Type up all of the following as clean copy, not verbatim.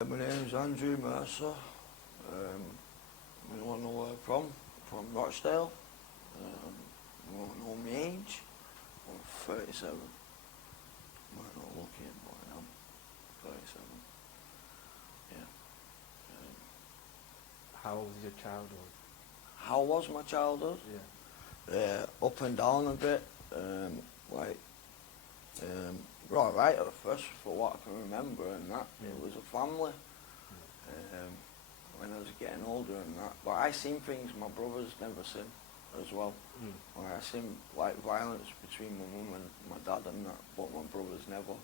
My name's Andrew Mercer. You want to know where I'm from Rochdale. You want to know my age? I'm 37. Might not look it, but I am 37. Yeah. How was your childhood? How was my childhood? Up and down a bit. Like, right at first, for what I can remember, and that it was a family. When I was getting older and that, but I seen things my brothers never seen as well. Like, I seen like violence between my mum and my dad and that, but my brothers never.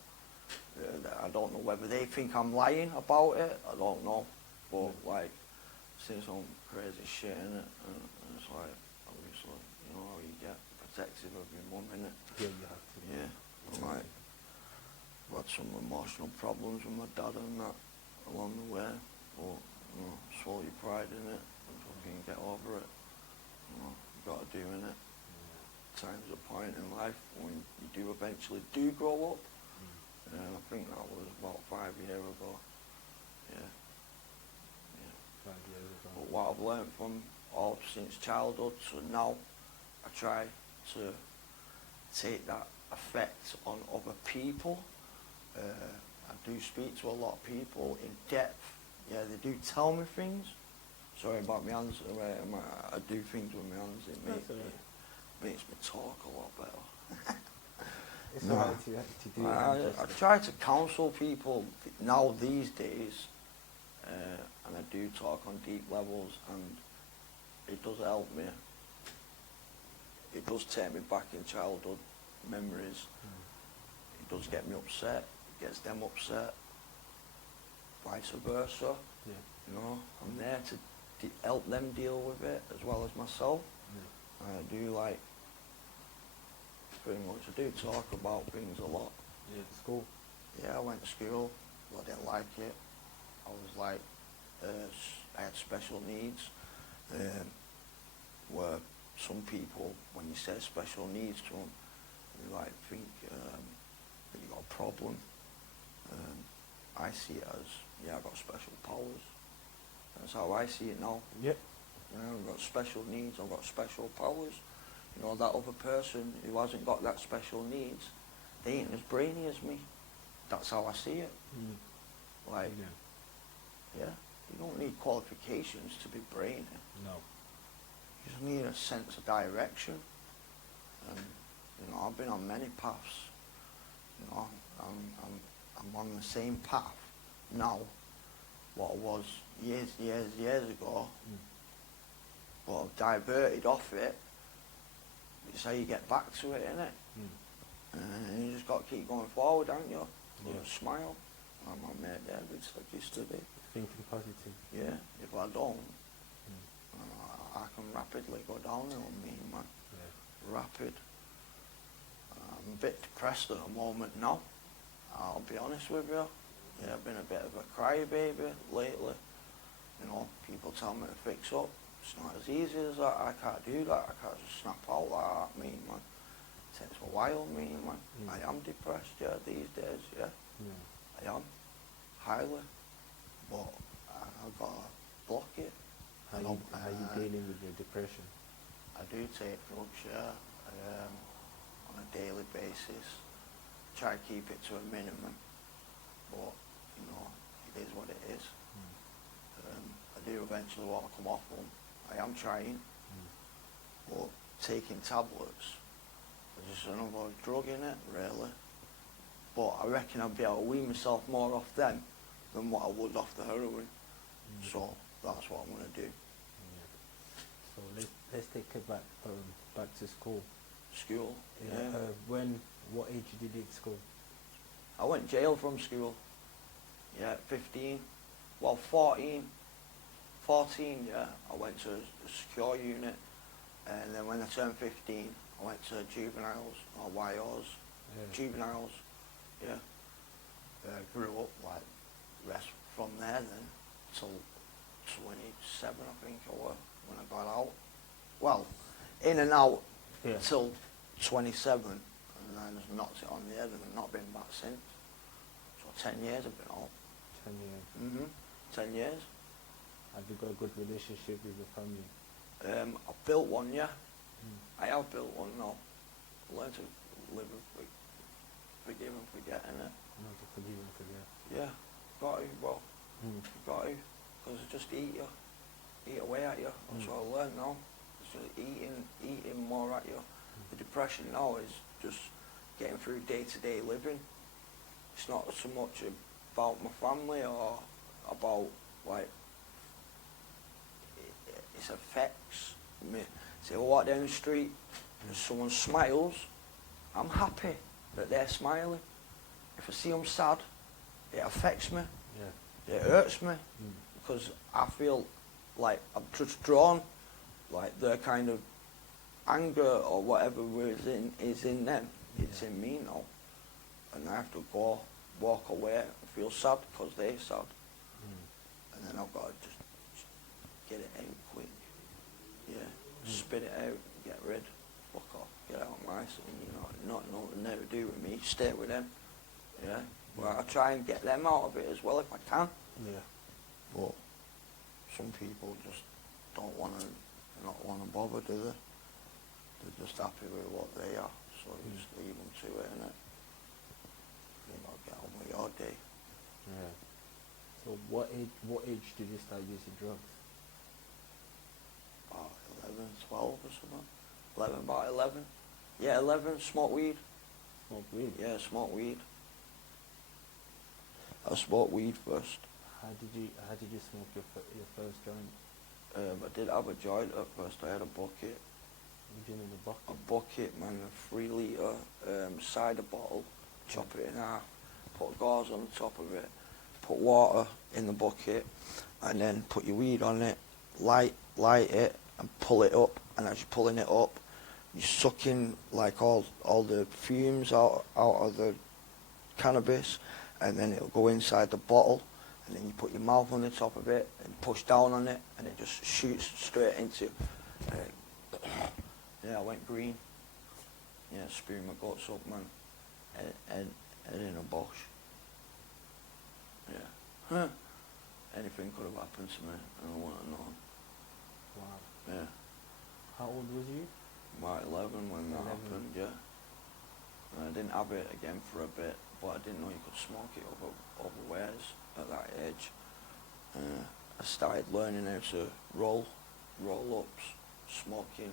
I don't know whether they think I'm lying about it. I don't know, but like, seen some crazy shit in it, and it's like, obviously, you know how you get protective of your mum, innit? Yeah, you have to. Yeah, and like, I've had some emotional problems with my dad and that along the way, but you know, swallow your pride in it and fucking get over it. You know, you've got to do in it. Time's a point in life when you do eventually grow up. And I think that was about 5 years ago. Yeah. 5 years ago. But what I've learned from all since childhood to now, I try to take that effect on other people. I do speak to a lot of people in depth. Yeah, they do tell me things. Sorry about my hands. I do things with my hands. It makes me talk a lot better. It's alright to do it. I try to counsel people now these days, and I do talk on deep levels, and it does help me. It does take me back in childhood memories. It does get me upset. It gets them upset. Vice versa. Yeah. You know, I'm there to help them deal with it as well as myself. I do like, pretty much, I do talk about things a lot. Yeah, school. Yeah, I went to school, but I didn't like it. I was like, I had special needs, where some people, when you say special needs to them, they like think that you got a problem. I see it as, yeah, I've got special powers. That's how I see it now. Yep. Yeah, I've got special needs, I've got special powers. You know, that other person who hasn't got that special needs, they ain't as brainy as me. That's how I see it. Like, yeah, you don't need qualifications to be brainy. No. You just need a sense of direction. And, you know, I've been on many paths. You know, I'm on the same path now what I was years ago, but I've diverted off it. It's how you get back to it, innit? And you just got to keep going forward, haven't you? With a smile. Like my mate David said yesterday. Thinking positive. Yeah, if I don't, I can rapidly go downhill, man. Yeah. Rapid. I'm a bit depressed at the moment now. I'll be honest with you. Yeah, I've been a bit of a crybaby lately. You know, people tell me to fix up. It's not as easy as that. I can't do that. I can't just snap out like that, man. It takes a while, man. I am depressed, yeah, these days, yeah. I am. Highly. But I've got to block it. How you dealing with your depression? I do take drugs, yeah, on a daily basis. Try to keep it to a minimum, but you know, it is what it is. I do eventually want to come off them. I am trying, but taking tablets is just another drug in it, really. But I reckon I'd be able to wean myself more off them than what I would off the heroin. So that's what I'm going to do. So let's take it back to school. School, yeah. What age did you leave school? I went jail from school. Yeah, 15. Well, 14, yeah. I went to a secure unit, and then when I turned 15, I went to juveniles, or YOs, juveniles, yeah. Grew up, like, rest from there then, till 27, I think I was, when I got out. Well, in and out till 27, and then I just knocked it on the head and I've not been back since. So 10 years I've been out. 10 years. 10 years. Have you got a good relationship with your family? I've built one, yeah. Mm. I have built one now. Learn to live and forgive and forget, innit? Not to forgive and forget. Yeah, got to, bro. Mm. Got to. Because it just eat away at you. That's what I learned now. It's just eating more at you. The depression now is just getting through day-to-day living. It's not so much about my family or about, like, it affects me. Say, I walk down the street and someone smiles, I'm happy that they're smiling. If I see them sad, it affects me. Yeah. It hurts me because I feel like I'm just drawn, like their kind of anger or whatever is in them. It's in me now, and I have to walk away and feel sad because they're sad, and then I've got to just get it out quick. Yeah, spit it out, get rid, fuck off, get out of my scene. You know, nothing there to do with me. Stay with them. Yeah, well, I try and get them out of it as well if I can. Yeah. But some people just don't want to, not want to bother, do they? They're just happy with what they are, so you just leave them to it, innit? You know, get on with your day. Yeah. So what age did you start using drugs? About 11, 12 or something. About 11. Yeah, 11, smoke weed. Smoke weed? Yeah, smoke weed. I smoked weed first. How did you smoke your first joint? I did have a joint at first. I had a bucket. What do you mean a bucket? A bucket, man, a 3 litre cider bottle. Chop it in half. Put gauze on the top of it. Put water in the bucket, and then put your weed on it. Light it, and pull it up. And as you're pulling it up, you're sucking like all the fumes out of the cannabis, and then it'll go inside the bottle, and then you put your mouth on the top of it and push down on it, and it just shoots straight into. Yeah, I went green. Yeah, spewing my guts up, man. Head in a bush. Yeah. Anything could have happened to me, and I wouldn't have known. Wow. Yeah. How old was you? About 11 when that 11. happened, yeah. And I didn't have it again for a bit, but I didn't know you could smoke it otherwise at that age. I started learning how to roll-ups, smoking.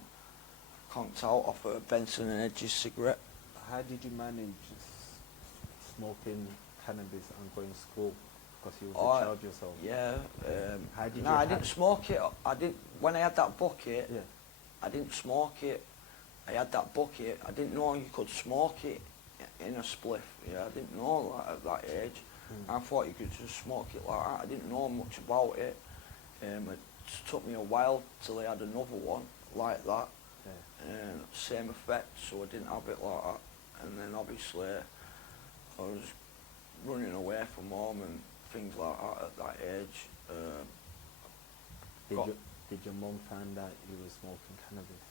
Conked out off a Benson and Hedges cigarette. How did you manage smoking cannabis and going to school? Because you was a child yourself. Yeah. How did no, I didn't smoke it. When I had that bucket, yeah. I didn't smoke it. I had that bucket. I didn't know you could smoke it in a spliff. Yeah, I didn't know that at that age. I thought you could just smoke it like that. I didn't know much about it. It took me a while till I had another one like that. Yeah. Same effect, so I didn't have it like that. And then obviously I was running away from home and things like that at that age. Did your mum find out you were smoking cannabis?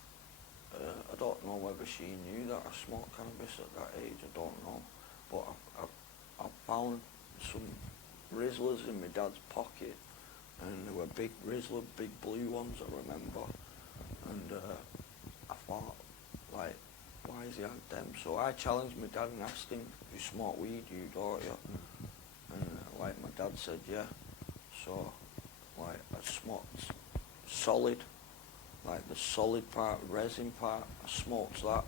I don't know whether she knew that I smoked cannabis at that age, I don't know. But I found some Rizzlers in my dad's pocket, and they were big Rizzler, big blue ones, I remember. And I thought, like, why has he had them? So I challenged my dad and asked him, you smoke weed, you don't you? And like my dad said, yeah. So, like, I smoked solid, like the solid part, resin part, I smoked that.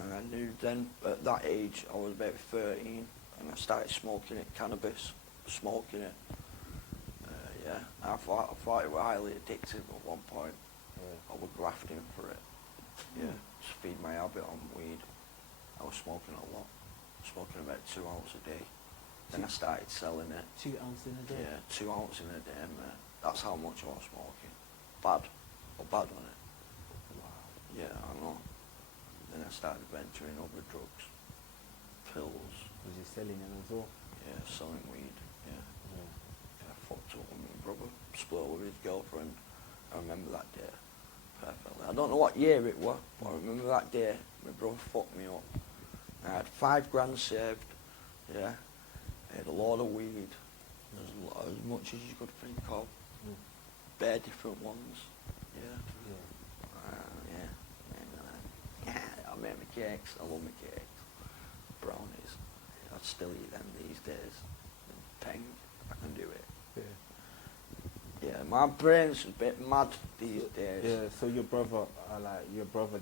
And I knew then, at that age, I was about 13, and I started smoking it, cannabis, smoking it. Yeah, I thought it was highly addictive at one point. I was grafting for it. Yeah, to feed my habit on weed. I was smoking a lot, smoking about 2 ounces a day. Then I started selling it. 2 ounces in a day? Yeah, 2 ounces in a day, mate. That's how much I was smoking. Bad. Or bad on it. Wow. Yeah, I know. Then I started venturing other drugs. Pills. Was you selling it as well? Yeah, selling weed. Yeah. Yeah. Yeah, I fucked up with my brother. Split up with his girlfriend. I remember that day perfectly. I don't know what year it was, but I remember that day my brother fucked me up. I had £5 grand saved, yeah. I had a load of weed, As much as you could think of. Mm. Bare different ones. Yeah. Yeah. Yeah. I make my cakes. I love my cakes. Brownies. I'd still eat them these days. Peng. I can do it. Yeah. Yeah. My brain's a bit mad these days. Yeah. So your brother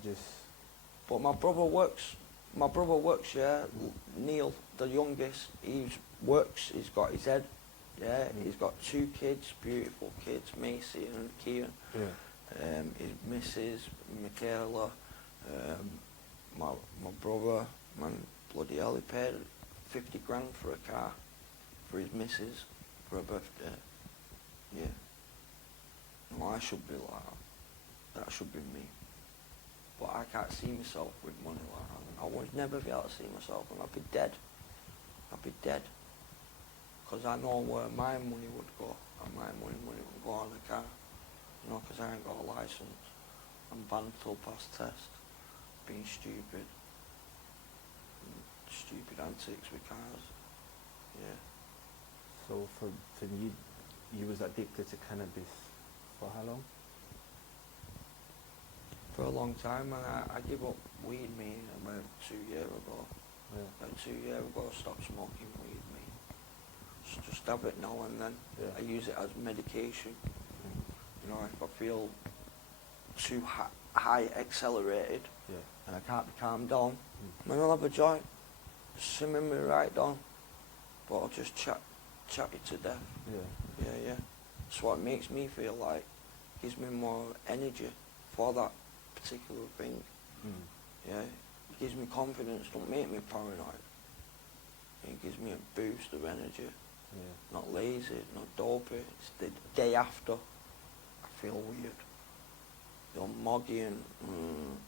just. But my brother works. Yeah. Neil, the youngest, works. He's got his head. Yeah. He's got 2 kids, beautiful kids, Macy and Kieran. Yeah. His missus, Michaela. My brother, man, bloody hell, he paid 50 grand for a car for his missus for her birthday. Yeah. No, I should be like that. That should be me. But I can't see myself with money like that. I would never be able to see myself, and I'd be dead. I'd be dead. Because I know where my money would go, and my money would go on a car. You know, because I ain't got a licence. I'm banned till past test. Being stupid. Stupid antics with cars. Yeah. So for you was addicted to cannabis for how long? For a long time, and I gave up weed me about 2 years ago. Yeah. About 2 years ago, I stopped smoking weed me. Just have it now and then. Yeah. I use it as medication. You know, if I feel too high accelerated, Yeah. and I can't be calmed down, then I'll have a joint. Simming me right down. But I'll just chat you to death. Yeah. Yeah. That's what makes me feel like. Gives me more energy for that particular thing. Yeah. It gives me confidence, don't make me paranoid. It gives me a boost of energy. Yeah. Not lazy, not dopey. It's the day after. I feel weird. Feel moggy and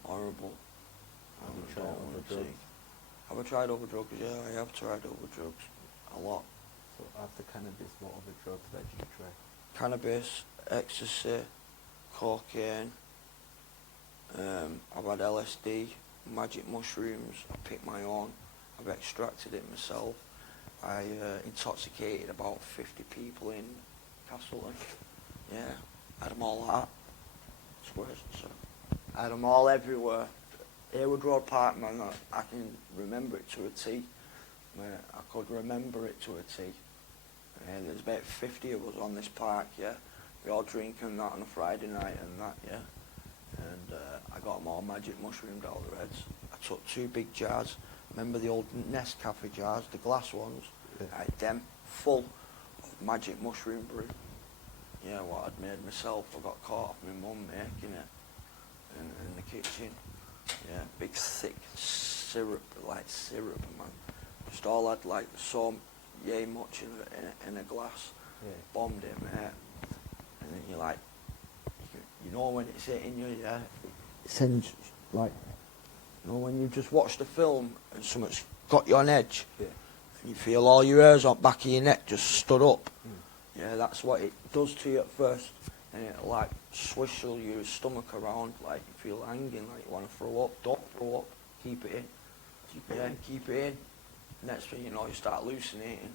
horrible. Have you I tried don't other wanna drugs? take. Have I tried other drugs? Yeah, I have tried other drugs. A lot. So after cannabis, what other drugs did you try? Cannabis, ecstasy, cocaine. I've had LSD, magic mushrooms. I picked my own. I've extracted it myself. I intoxicated about 50 people in Castleton. Yeah, had them all out. Swear, so I had them all everywhere. Hayward Road Park, man, I can remember it to a T. Man, I could remember it to a T. And there's about 50 of us on this park, yeah. We all drinking that on a Friday night and that, yeah. And I got them all magic mushroomed out of the heads. I took 2 big jars. Remember the old Nescafe jars, the glass ones? Yeah. I had them full of magic mushroom brew. Yeah, what I'd made myself. I got caught off my mum making it in the kitchen. Yeah, big thick syrup, man. Just all had like so yay much in a glass. Yeah. Bombed it, mate. And then you're like, you know when it's hitting you, yeah? It sends, like, you know when you just watched a film and something's got you on edge? Yeah. And you feel all your hairs on back of your neck just stood up. Yeah, that's what it does to you at first. And it'll like swivel your stomach around, like you feel hanging, like you want to throw up. Don't throw up, keep it in. Keep it in. Next thing you know, you start hallucinating.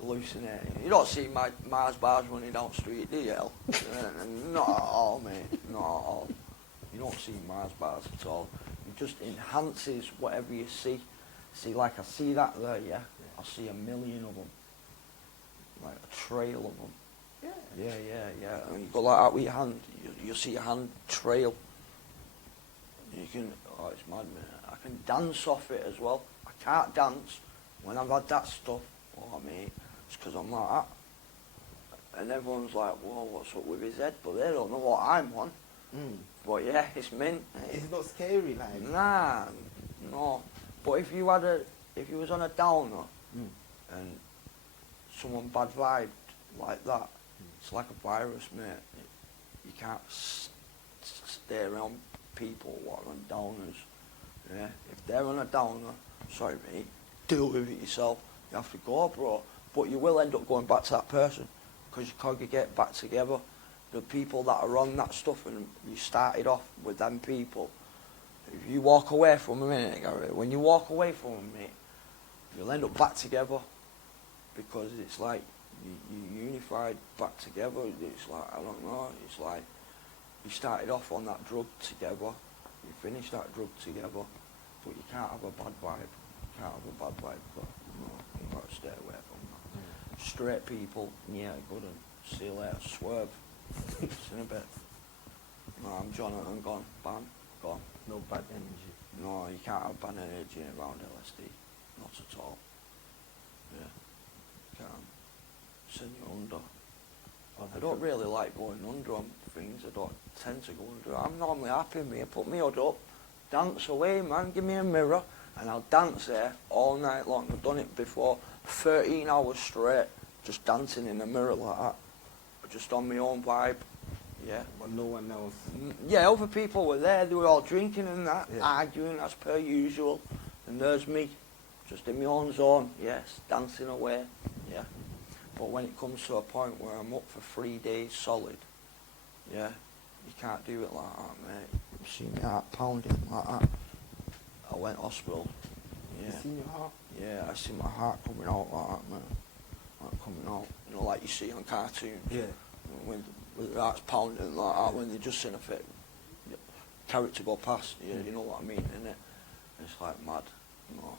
Hallucinating. You don't see Mars bars running down the street, do you? Not at all, mate. Not at all. You don't see Mars bars at all. It just enhances whatever you see. See, like I see that there, yeah? I see a million of them. Like a trail of them. Yeah. And you go like that with your hand, you see your hand trail. You can, it's mad, man. I can dance off it as well. I can't dance when I've had that stuff. Oh, mate, it's because I'm like that. And everyone's like, whoa, what's up with his head? But they don't know what I'm on. But yeah, it's mint. It's not scary, like. Nah, no. But if you was on a downer and someone bad vibed like that, it's like a virus, mate. You can't stay around people what are on downers. Yeah, if they're on a downer, sorry mate, deal with it yourself. You have to go, bro. But you will end up going back to that person because you can't get back together. The people that are on that stuff and you started off with them people, if you walk away from them, innit, Gary, when you walk away from them, mate, you'll end up back together. because it's like you unified back together. It's like, I don't know, it's like you started off on that drug together, you finished that drug together, but you can't have a bad vibe. You can't have a bad vibe, but you got to stay away from that. Straight people, yeah, good and see you later, swerve. See you in a bit. No, I'm Jonathan, gone, bam, gone. No bad energy. No, you can't have bad energy around LSD, not at all. Yeah, can't. Send you under. I don't really like going under on things. I don't tend to go under. I'm normally happy with me. Put me hood up, dance away, man. Give me a mirror, and I'll dance there all night long. I've done it before, 13 hours straight, just dancing in the mirror like that, just on my own vibe. Yeah. But no one else. Yeah, other people were there. They were all drinking and that, Yeah. arguing as per usual. And there's me, just in my own zone. Yes, dancing away. Yeah. But when it comes to a point where I'm up for 3 days solid, yeah, you can't do it like that, mate. You see my heart pounding like that. I went hospital. Yeah. You seen your heart? Yeah, I see my heart coming out like that, man. Like coming out, you know, like you see on cartoons. Yeah. When the heart's pounding like that, when they're just in a fit, character go past, you know what I mean, innit? It's like mad, you know.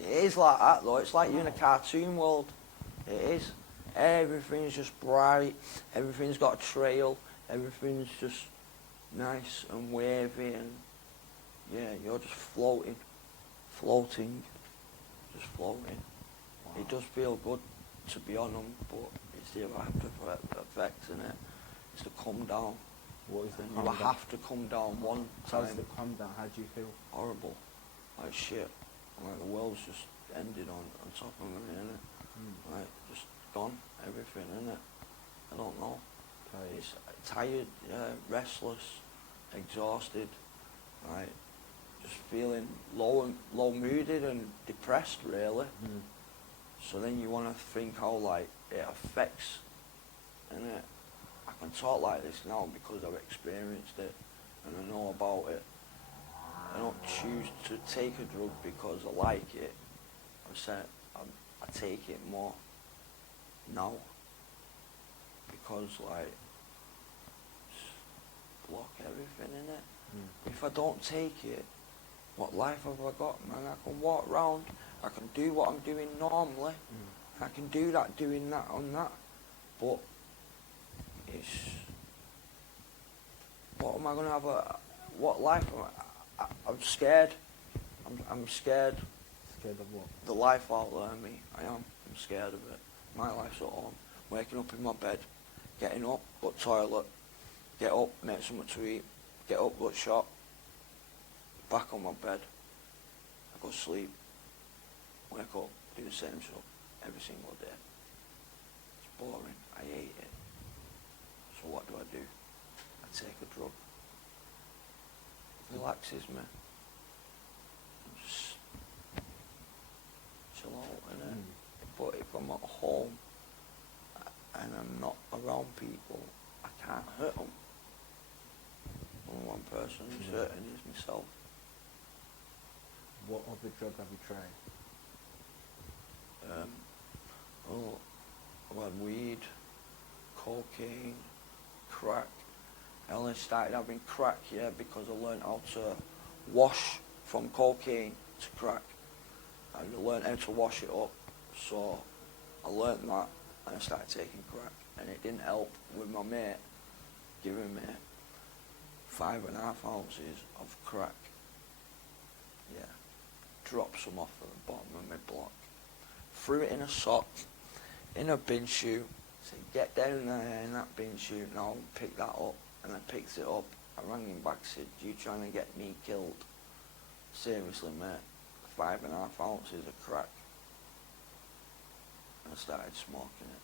It is like that though, it's like you're in a cartoon world. It is. Everything's just bright, everything's got a trail, everything's just nice and wavy, and yeah, you're just floating, just floating. Wow. It does feel good to be on them, but it's the after effects, isn't it? It's to come down. What is the You calm down? have to come down one time. How's the calm down? How do you feel? Horrible. Like shit. Like the world's just ended on top of me, innit? Like, just gone, everything, innit? I don't know. Tired. It's tired, restless, exhausted, like, just feeling low mooded and depressed, really. So then you want to think how, like, it affects, innit? I can talk like this now because I've experienced it and I know about it. I don't choose to take a drug because I like it. I take it more now because, like, just block everything in it. If I don't take it, what life have I got, man? I can walk around, I can do what I'm doing normally, I can do that, doing that and that, but it's, what am I going to have what life am I'm scared. I'm scared. Scared of what? The life out there, me. I'm scared of it. My life's at home. Waking up in my bed, getting up, go to toilet, get up, make something to eat, get up, go to shop, back on my bed, I go to sleep, wake up, do the same stuff every single day. It's boring. I hate it. So what do? I take a drug. Relaxes me. Just chill out, innit? But if I'm at home and I'm not around people, I can't hurt them. Only one person who's hurting is myself. What other drug have you tried? I've had weed, cocaine, crack. I only started having crack, because I learned how to wash from cocaine to crack. And I learned how to wash it up. So I learned that and I started taking crack. And it didn't help with my mate giving me 5.5 ounces of crack. Yeah. Dropped some off at the bottom of my block. Threw it in a sock, in a bin chute. Said, get down there in that bin chute now and pick that up. And I picked it up. I rang him back, said, you trying to get me killed? Seriously, mate. 5.5 ounces of crack. And I started smoking it.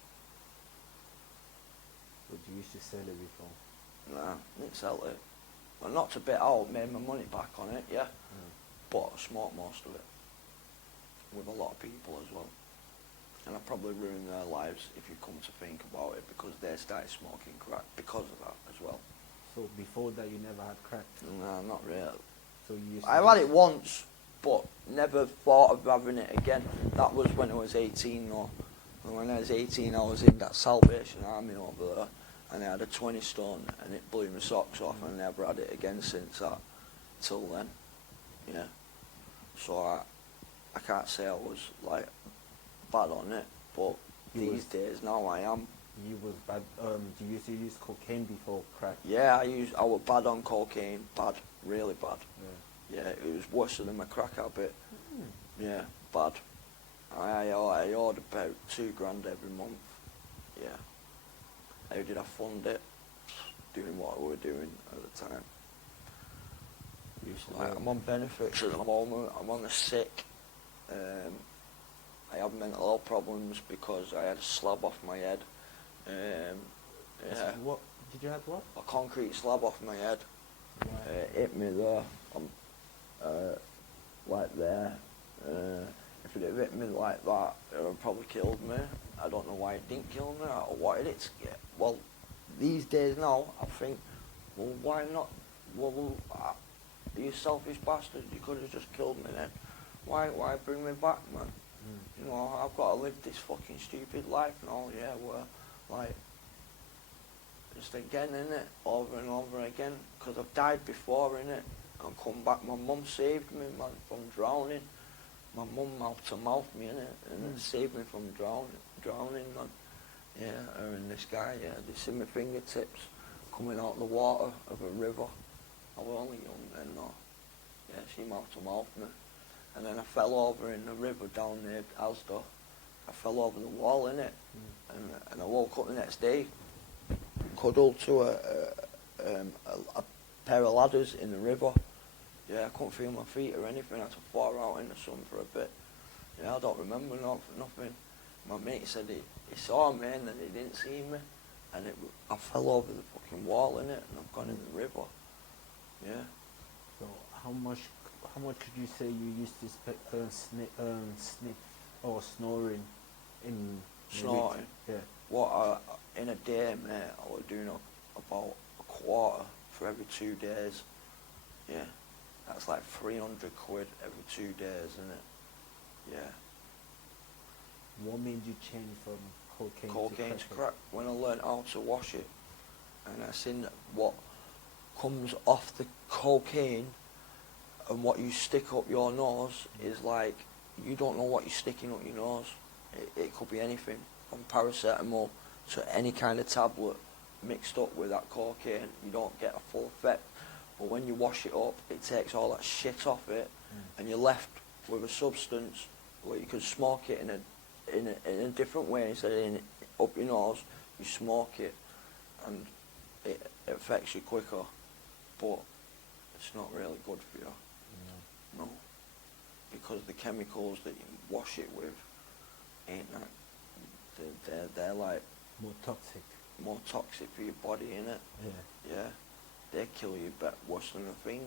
Would you used to sell it before? Nah, didn't sell it. Well, knocked a bit out, made my money back on it, yeah. But I smoked most of it. With a lot of people as well. And I probably ruined their lives if you come to think about it, because they started smoking crack because of that as well. So before that you never had crack? No, not really. So you used I've had it once, but never thought of having it again. That was when I was 18 though. And when I was 18 I was in that Salvation Army over there, and I had a 20 stone and it blew my socks off, and I never had it again since that, till then. Yeah. So I can't say I was like bad on it, but these days now I am. You was bad. Do you used to use cocaine before crack? Yeah, I was bad on cocaine, bad, really bad. Yeah, it was worse than my crack habit. Yeah, bad. I owed about £2 grand every month. Yeah. How did I fund it? Doing what we were doing at the time. Like, I'm on benefits at the moment. I'm on the sick. I have mental health problems because I had a slab off my head. Yeah. What did you have? What? A concrete slab off my head. Right. Hit me there. Like there. If it had hit me like that, it would have probably killed me. I don't know why it didn't kill me. I wanted it to get. Well, these days now, I think, well, why not? Well, you selfish bastard, you could have just killed me then. Why bring me back, man? You know, I've got to live this fucking stupid life now, yeah, where, like, just again, innit, over and over again, because I've died before, innit, and come back. My mum saved me, man, from drowning. My mum mouth-to-mouth me, innit, and it saved me from drowning, man. Yeah, her and this guy, yeah, they see my fingertips coming out the water of a river. I was only young then, though. Yeah, she mouth-to-mouth me. And then I fell over in the river down near Asda. I fell over the wall, innit, and I woke up the next day, cuddled to a pair of ladders in the river. Yeah, I couldn't feel my feet or anything. I had to fall out in the sun for a bit. Yeah, I don't remember nothing. My mate said he saw me and then he didn't see me. And I fell over the fucking wall, innit, and I've gone in the river. Yeah. So how much could you say you used to sniff or snoring in snoring? Yeah. What, in a day, mate, I was doing about a quarter for every 2 days. Yeah. That's like 300 quid every 2 days, isn't it? Yeah. What made you change from cocaine to crack? When I learned how to wash it, and I seen what comes off the cocaine and what you stick up your nose is like, you don't know what you're sticking up your nose. It could be anything, from paracetamol to any kind of tablet mixed up with that cocaine. You don't get a full effect. But when you wash it up, it takes all that shit off it, and you're left with a substance where you can smoke it in a different way. Instead of up your nose, you smoke it, and it affects you quicker. But it's not really good for you. No. Because the chemicals that you wash it with ain't that. They're like more toxic for your body, innit? Yeah. They kill you worse than a thing.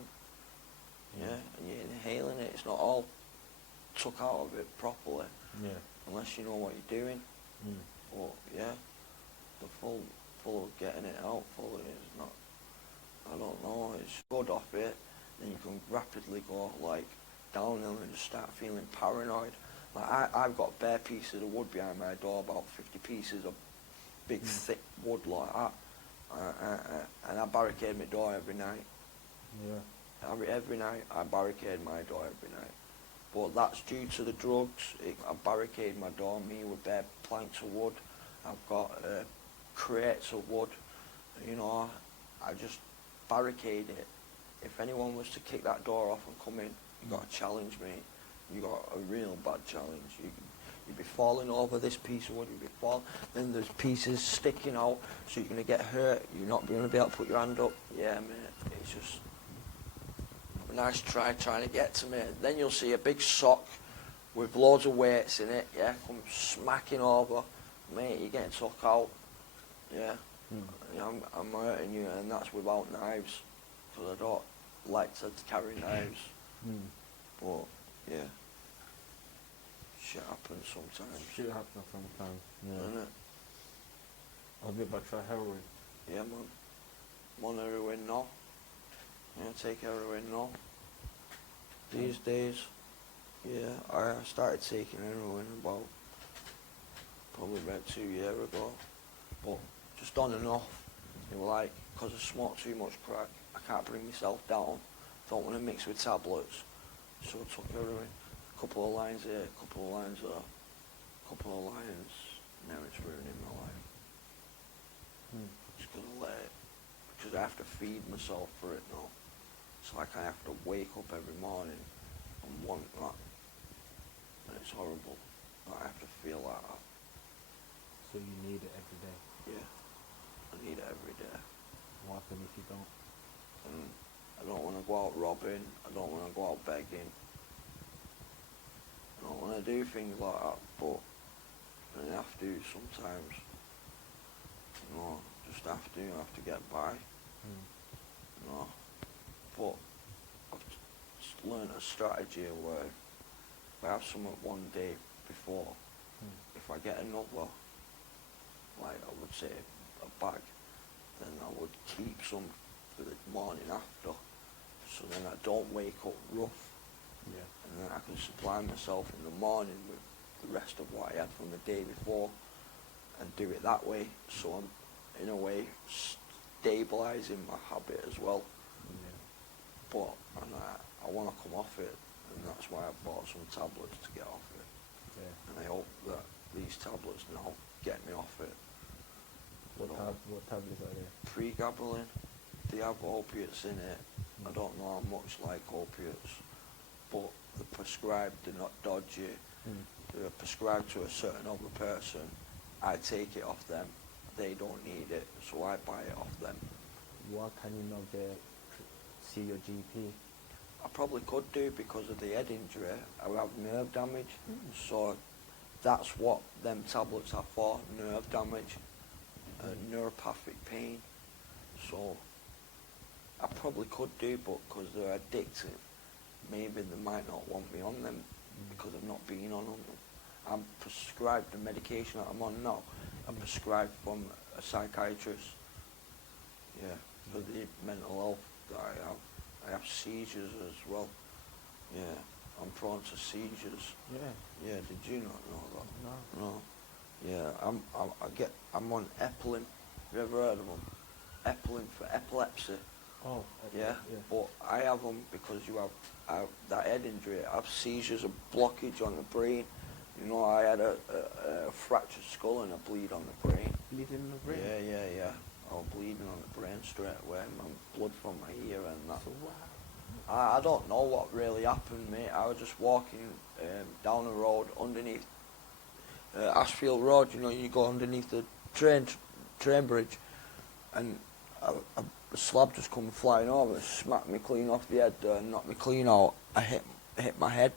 Yeah. And you're inhaling it. It's not all took out of it properly. Yeah. Unless you know what you're doing. But yeah, the full of getting it out fully is not. I don't know. It's good off it. Then you can rapidly go like downhill and just start feeling paranoid. Like I've got bare pieces of wood behind my door, about 50 pieces of big thick wood like that. And I barricade my door every night. Yeah. Every night I barricade my door every night. But that's due to the drugs. I barricade my door, me with bare planks of wood. I've got crates of wood. You know, I just barricade it. If anyone was to kick that door off and come in, you got a challenge, mate. You got a real bad challenge. You'd be falling over this piece of wood, you'd be falling, then there's pieces sticking out, so you're going to get hurt, you're not going to be able to put your hand up. Yeah, mate, it's just a nice try trying to get to me. Then you'll see a big sock with loads of weights in it, yeah, come smacking over. Mate, you're getting took out, yeah. I'm hurting you, and that's without knives, because I don't like to carry knives. But, yeah. Shit happens sometimes. Shit happens sometimes. Yeah. Doesn't it? Have you ever tried heroin? Yeah, man. I'm on heroin now. Yeah, take heroin now. These days. Yeah, I started taking heroin probably about 2 years ago, but just on and off. They were like, because I smoke too much crack, I can't bring myself down. Don't want to mix with tablets, so I took heroin. A couple of lines here, a couple of lines there, a couple of lines. Now it's ruining my life. Just gonna let it, because I have to feed myself for it now. So like I have to wake up every morning and want that, and it's horrible. I have to feel like that. So you need it every day. Yeah, I need it every day. What happens if you don't? And I don't want to go out robbing. I don't want to go out begging. I don't want to do things like that, but I have to sometimes. You know, just have to get by. You know, but I've just learned a strategy where if I have something one day before, if I get another, like I would say a bag, then I would keep some for the morning after, so then I don't wake up rough. Yeah. And then I can supply myself in the morning with the rest of what I had from the day before, and do it that way. So I'm, in a way, stabilising my habit as well. Yeah. But I want to come off it, and that's why I bought some tablets to get off it. Yeah. And I hope that these tablets now get me off it. What tablets are there? Pregabalin, they have opiates in it. I don't know how much like opiates, but they're prescribed, they're not dodgy. They're prescribed to a certain other person. I take it off them. They don't need it, so I buy it off them. Why can you not see your GP? I probably could do because of the head injury. I have nerve damage, so that's what them tablets are for, nerve damage, neuropathic pain. So I probably could do, but because they're addictive, maybe they might not want me on them because I've not been on them. I'm prescribed the medication that I'm on now. I'm prescribed from a psychiatrist. Yeah, for the mental health that I have. I have seizures as well. Yeah, I'm prone to seizures. Yeah. Yeah, did you not know that? No. No. Yeah, I'm on Epilin. Have you ever heard of them? Epilin for epilepsy. Oh. Yeah, but I have them because I have that head injury. I have seizures, a blockage on the brain. You know, I had a fractured skull and a bleed on the brain. Bleeding in the brain? Yeah. I was bleeding on the brain straight away. My blood from my ear and that. So what? I don't know what really happened, mate. I was just walking down the road underneath Ashfield Road. You know, you go underneath the train bridge, and a slab just come flying over, smacked me clean off the head, knocked me clean out. I hit my head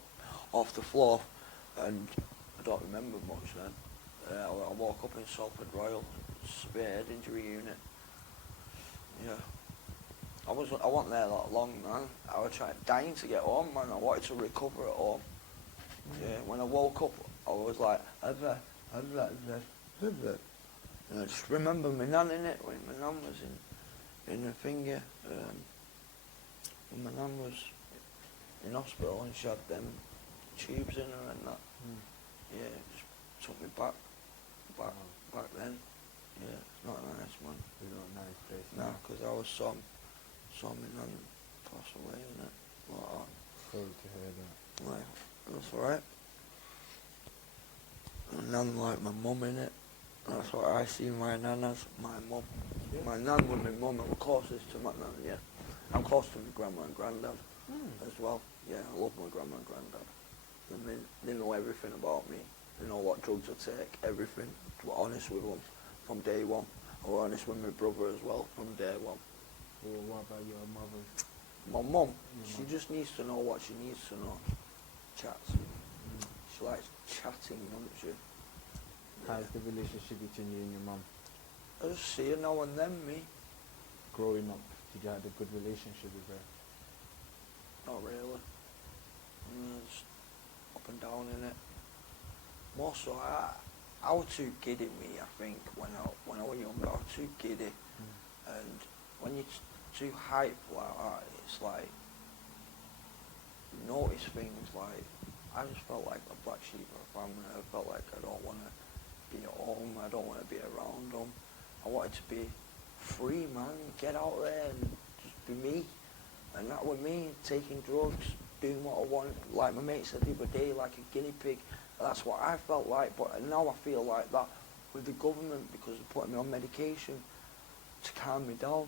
off the floor, and I don't remember much then. I woke up in Salford Royal, severe head injury unit. Yeah. I wasn't there that long, man. I was dying to get home, man. I wanted to recover at home. Yeah, when I woke up, I was like, and I just remember my nan in it, when my nan was in the finger. When my nan was in hospital and she had them tubes in her and that. Yeah, it just took me back then. Yeah, it's not nice, man. It's not a nice place. No, because I was saw my nan pass away, innit? Like that. Sorry to hear that. Like, that's alright. My nan like my mum, innit? That's what I see my nan as, my mum. Yeah. My nan was my mum, I'm closest to my nan, yeah. I'm close to my grandma and granddad as well. Yeah, I love my grandma and granddad. They know everything about me. They know what drugs I take, everything. I was honest with them from day one. I was honest with my brother as well from day one. Well, what about your mother? My mum, she just needs to know what she needs to know. Chats. She likes chatting, doesn't she? How's the relationship between you and your mum? I just see her now and then, me. Growing up, did you have a good relationship with her? Not really. Just up and down in it. More so, I was too giddy, me, I think, when I was younger. I was too giddy. And when you're too hype like that, it's like, you notice things like, I just felt like a black sheep of a family. I felt like I don't want to be at home. I don't want to be around them. I wanted to be free, man. Get out there and just be me. And that was me, taking drugs, doing what I want. Like my mate said the other day, like a guinea pig. That's what I felt like. But now I feel like that with the government because they're putting me on medication to calm me down.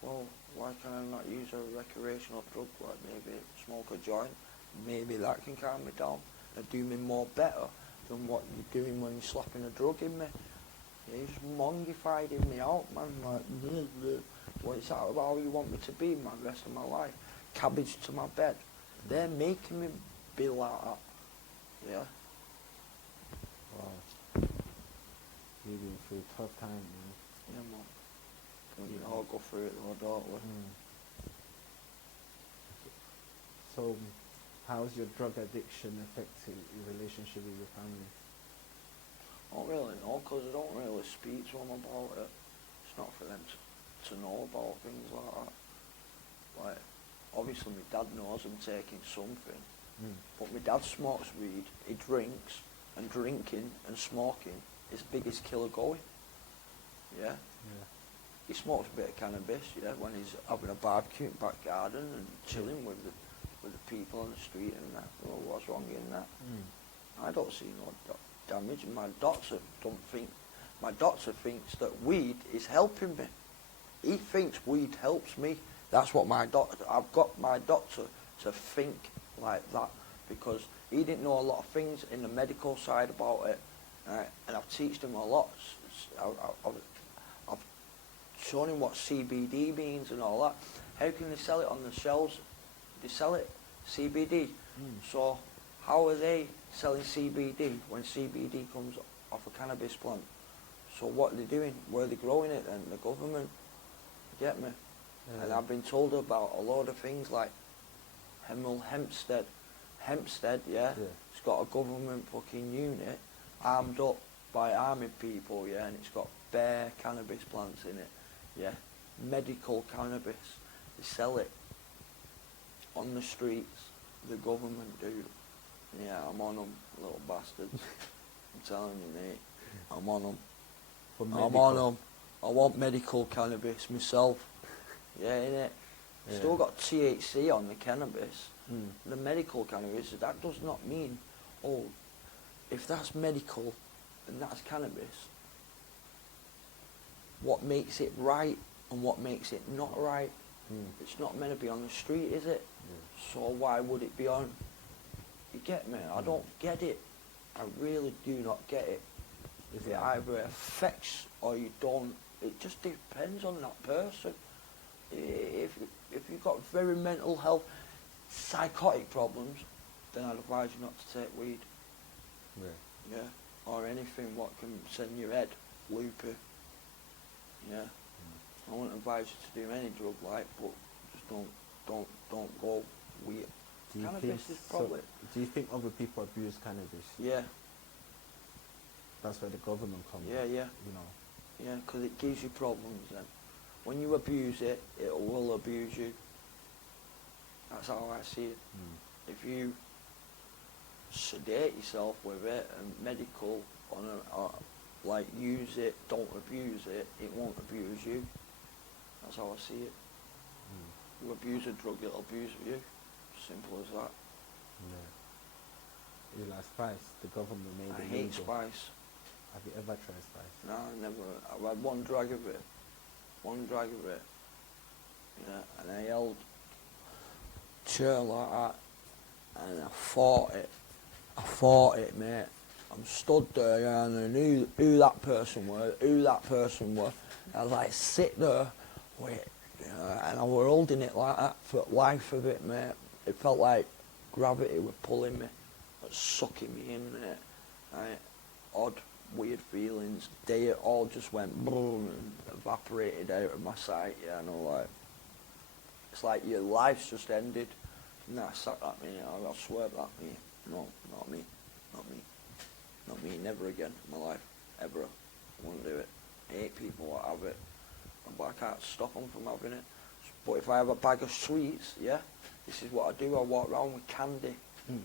Well, why can I not use a recreational drug, like maybe smoke a joint? Maybe that can calm me down and do me more better than what you're doing when you're slapping a drug in me. Yeah, you just mongified me out, man. Like, what is that about how you want me to be my rest of my life? Cabbage to my bed. They're making me be like that. Yeah. Wow. You've been through a tough time, man. Yeah, man. We all go through it though, don't we? So, how's your drug addiction affected your relationship with your family? I don't really know, because I don't really speak to them about it. It's not for them to know about things like that. Like, obviously my dad knows I'm taking something, but my dad smokes weed, he drinks, and drinking and smoking is the biggest killer going. Yeah? Yeah. He smokes a bit of cannabis, yeah, when he's having a barbecue in the back garden and chilling with the people on the street and that. Well, what's wrong in that? I don't see no damage. My doctor thinks that weed is helping me. He thinks weed helps me. That's what I've got my doctor to think like that, because he didn't know a lot of things in the medical side about it, right? And I've taught him a lot. I've shown him what CBD means and all that. How can they sell it on the shelves? They sell it, CBD. So how are they selling CBD when CBD comes off a cannabis plant? So what are they doing? Where are they growing it then? The government. You get me? Yeah. And I've been told about a lot of things like Hempstead, yeah? It's got a government fucking unit armed up by army people, yeah, and it's got bare cannabis plants in it, yeah? Medical cannabis. They sell it on the streets. The government do. Yeah, I'm on them, little bastards. I'm telling you, mate. I'm on them. I'm on them. I want medical cannabis myself. Yeah, innit? Yeah. Still got THC on the cannabis. The medical cannabis, that does not mean, oh, if that's medical and that's cannabis, what makes it right and what makes it not right? It's not meant to be on the street, is it? So why would it be on? You get me? I don't get it. I really do not get it. It either affects or you don't. It just depends on that person. If you've got very mental health, psychotic problems, then I'd advise you not to take weed. Yeah. Or anything what can send your head loopy. Yeah. I wouldn't advise you to do any drug like, but just don't go weird. Cannabis is probably. Do you think other people abuse cannabis? Yeah. That's where the government comes. Yeah. You know. Yeah, because it gives you problems then. When you abuse it, it will abuse you. That's how I see it. If you sedate yourself with it and medical like use it, don't abuse it, it won't abuse you. That's how I see it. You abuse a drug, it'll abuse you. Simple as that. Yeah. You like spice? The government made it I hate legal. spice. Have you ever tried spice? No, I never. I've had one drag of it. Yeah, and I held chair like that, and I fought it, mate. I'm stood there, yeah, and I knew who that person was. I was like, sit there, wait, and I was holding it like that for the life of it, mate. It felt like gravity was pulling me, sucking me in, mate. Right? Odd, weird feelings. They all just went boom and evaporated out of my sight, yeah, and I'm like, it's like your life's just ended. And I sat at me, I swear that me. No, not me. Not me, never again in my life, ever. I won't do it. I hate people that have it, but I can't stop them from having it. But if I have a bag of sweets, yeah, this is what I do. I walk around with candy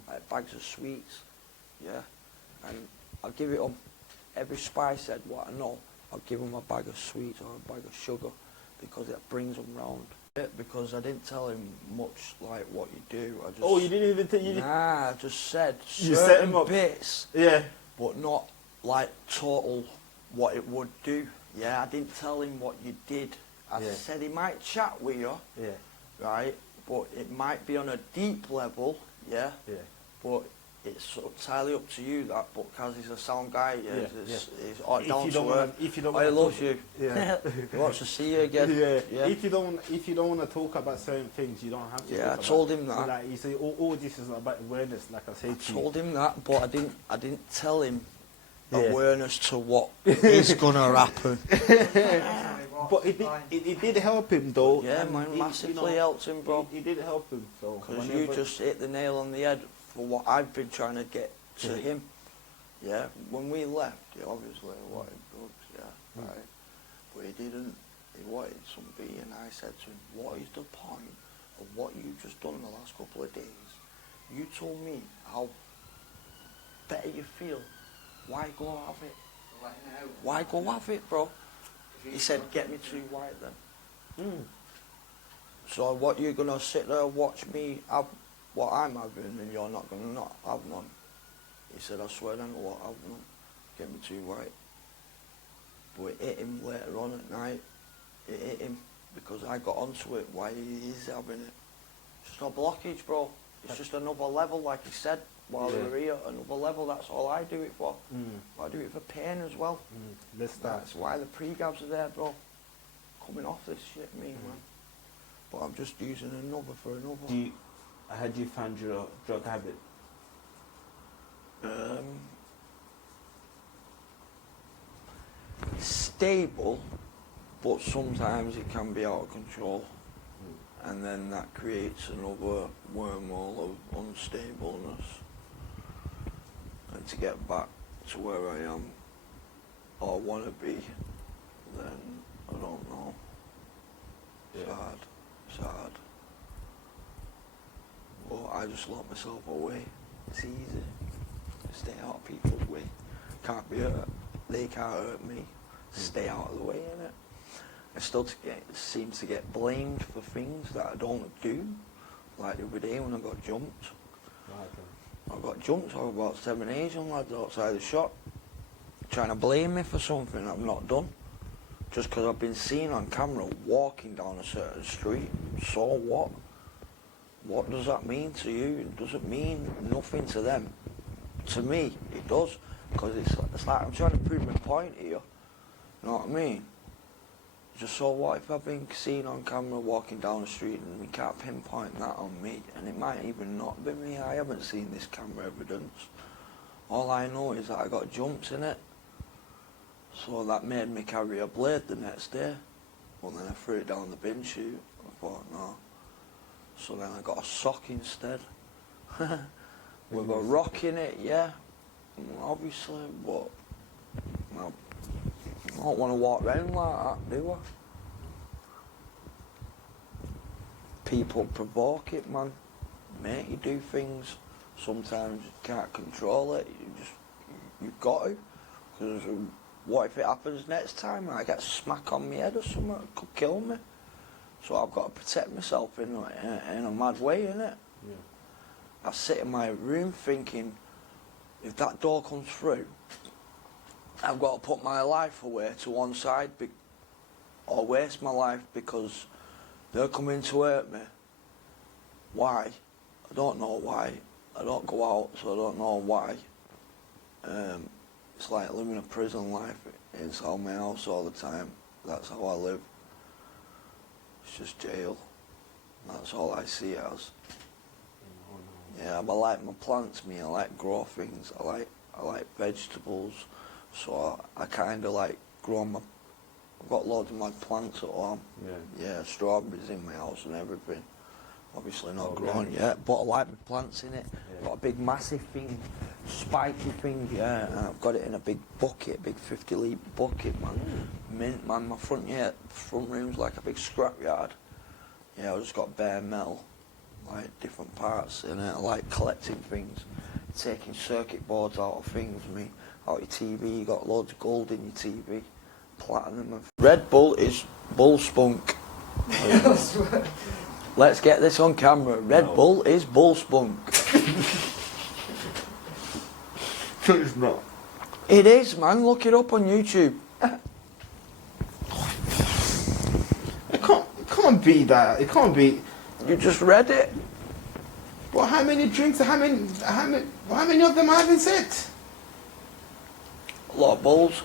like bags of sweets, yeah, and I'll give it them. Every spice head what I know, I'll give them a bag of sweets or a bag of sugar because it brings them round. Yeah, because I didn't tell him much like what you do. I just, Oh, you didn't even tell you. Nah, I just said You set certain him up. bits, Yeah. but not like total what it would do. Yeah, I didn't tell him what you did. I Yeah. said he might chat with you, Yeah. right? But it might be on a deep level, yeah. Yeah. But it's sort of entirely up to you that. But because he's a sound guy, yeah, he's down to earth. If you don't Oh, he wanna loves talk- you. Yeah. He wants to see you again. Yeah. Yeah. If you don't want to talk about certain things, you don't have to. Yeah, talk I about told him that. Like you say, all this is about awareness. Like I say I to you. told him that, but I didn't tell him Yeah. awareness to what is gonna happen. But it did help him though. Yeah, and man, it, massively helped him, bro. It did help him. So Because you whenever- just hit the nail on the head for what I've been trying to get to Yeah. him. Yeah, when we left, he obviously wanted drugs, yeah, right. But he didn't. He wanted some beer, and I said to him, "What is the point of what you've just done the last couple of days? You told me how better you feel. Why go have it? Why go have it, bro?" He said, "Get me 2 white then." So what, you're gonna sit there and watch me have what I'm having and you're not gonna not have none? He said, "I swear I don't know what have none. Get me 2 white." But it hit him later on at night. It hit him because I got onto it why he is having it. It's just no blockage, bro. It's just another level, like he said while we Yeah. were here. Another level, that's all I do it for. I do it for pain as well. Let's start. That's why the pre-gabs are there, bro. Coming off this shit, me, man. But I'm just using another for another. How do you find your drug habit? Stable, but sometimes it can be out of control. And then that creates another wormhole of unstableness. And to get back to where I am, or want to be, then I don't know. It's hard. It's hard. But I just lock myself away. It's easy. Stay out of people's way. Can't be hurt. They can't hurt me. Stay out of the way, innit? I still seem to get blamed for things that I don't do. Like the other day when I got jumped. I got jumped by about 7 Asian lads outside the shop, trying to blame me for something I've not done. Just because I've been seen on camera walking down a certain street. So what? What does that mean to you? It doesn't mean nothing to them. To me, it does. Because it's like I'm trying to prove my point here. You know what I mean? Just so what if I've been seen on camera walking down the street and we can't pinpoint that on me, and it might even not be me. I haven't seen this camera evidence. All I know is that I got jumps in it. So that made me carry a blade the next day. Well, then I threw it down the bin chute. I thought, no. So then I got a sock instead. With a rock in it, yeah. Obviously, but well, I don't want to walk around like that, do I? People provoke it, man. Make you do things. Sometimes you can't control it. You've got to. Because what if it happens next time? I get a smack on my head or something. It could kill me. So I've got to protect myself in a mad way, innit? Yeah. I sit in my room thinking, if that door comes through, I've got to put my life away to one side or waste my life because they're coming to hurt me. Why? I don't know why. I don't go out, so I don't know why. It's like living a prison life inside my house all the time. That's how I live. It's just jail. That's all I see it as. Yeah, but I like my plants, me. I like grow things. I like vegetables. So I kind of like grow my. I've got loads of my plants at home. Yeah, strawberries in my house and everything. Obviously not grown yet, but I like my plants in it. Got a big massive thing, spiky thing, yeah, and I've got it in a big bucket, big 50-litre bucket, man. Mint, man, my front room's like a big scrapyard. Yeah, I've just got bare metal, like different parts, and I like collecting things, taking circuit boards out of things. Out your TV, you got loads of gold in your TV, platinum. Red Bull is bull spunk. Let's get this on camera. Red Bull is bull spunk. It's not. It is, man. Look it up on YouTube. It can't be that. It can't be. You just read it. Well, how many drinks? How many of them have been said? A lot of bulls.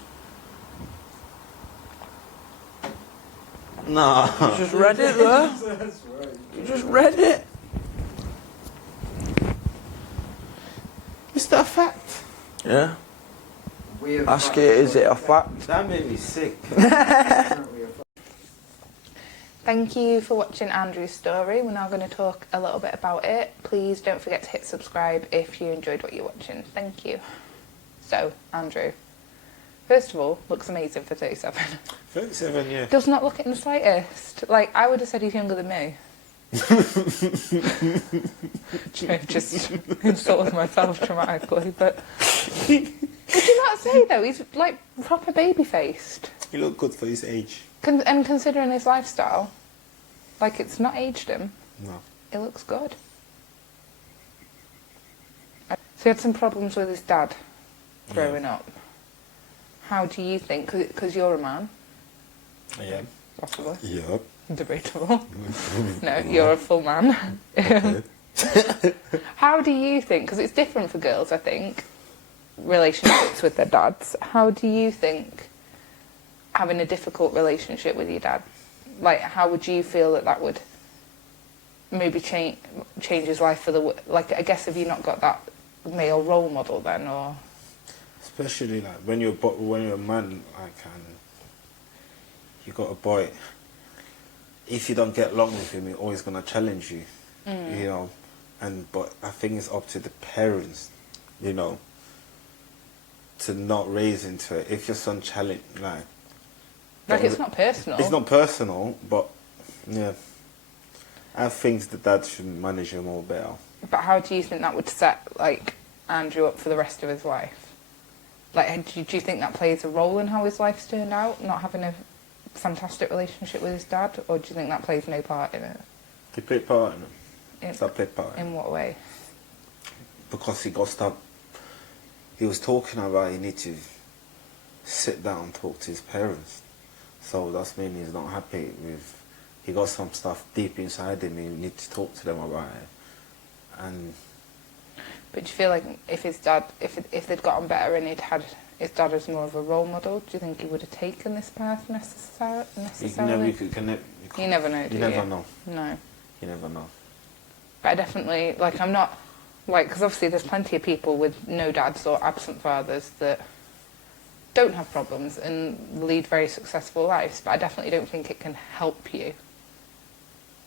Nah. You just read it there. You just read it. Is that a fact? Yeah. Ask it, is it a fact? That made me sick. Thank you for watching Andrew's story. We're now going to talk a little bit about it. Please don't forget to hit subscribe if you enjoyed what you're watching. Thank you. So, Andrew, first of all, looks amazing for 37. 37, yeah. Does not look it in the slightest. Like, I would have said he's younger than me. I've just insulted myself dramatically, but... Would you not say, though? He's, like, proper baby-faced. He looked good for his age. And considering his lifestyle, like, it's not aged him. No. It looks good. So he had some problems with his dad growing up. How do you think, because you're a man, I am. possibly, Yeah. debatable, no, you're a full man. How do you think, because it's different for girls, I think, relationships with their dads, how do you think having a difficult relationship with your dad, like, how would you feel that would maybe change his life for the, like, I guess, have you not got that male role model then, or? Especially like when you're a man, like, and you got a boy. If you don't get along with him, he's always gonna challenge you, you know. But I think it's up to the parents, you know, to not raise into it. If your son challenge, like It's not personal. It's not personal, but yeah, I think the dad should manage him all better. But how do you think that would set, like, Andrew up for the rest of his life? Like, do you think that plays a role in how his life's turned out, not having a fantastic relationship with his dad, or do you think that plays no part in it? He played part in it. That played part in it. In what way? Because he got stuck. He was talking about he need to sit down and talk to his parents. So that's mean he's not happy with. He got some stuff deep inside him. He need to talk to them about it. And. But do you feel like if his dad, if they'd gotten better and he'd had his dad as more of a role model, do you think he would have taken this path necessarily? You never know, do you? You never know. No. You never know. But I definitely, like, I'm not, like, because obviously there's plenty of people with no dads or absent fathers that don't have problems and lead very successful lives, but I definitely don't think it can help you.